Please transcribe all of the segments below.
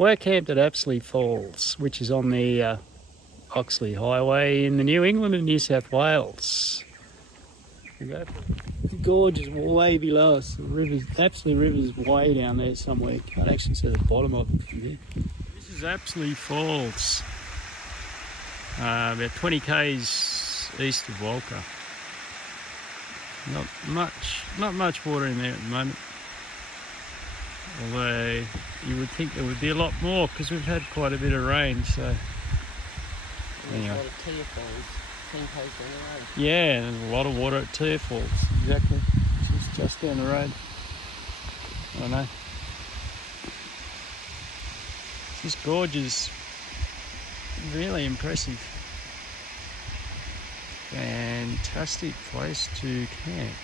We're camped at Apsley Falls, which is on the Oxley Highway in the New England and New South Wales. The gorge is way below us. The Apsley River's way down there somewhere. Can't actually see the bottom of it from here. This is Apsley Falls, about 20 k's east of Walker. Not much water in there at the moment. Although you would think there would be a lot more because we've had quite a bit of rain. So anyway. There's a lot of Tear Falls, 10 k's down the road. Yeah, there's a lot of water at Tear Falls. Exactly. Which is just down the road. I know. This gorge is really impressive. Fantastic place to camp.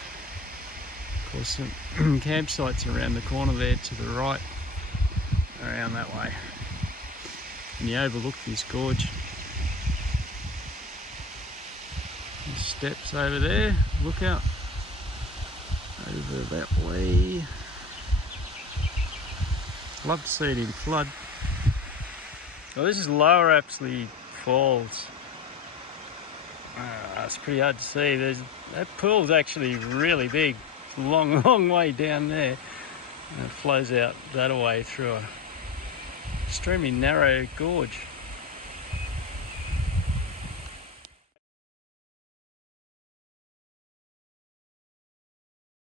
Of course, some campsites around the corner there to the right, around that way. And you overlook this gorge. There's steps over there, look out. Over that way. Love to see it in flood. Well, this is Lower Apsley Falls. It's pretty hard to see. That pool's actually really big. It's a long way down there. And it flows out that way through a extremely narrow gorge.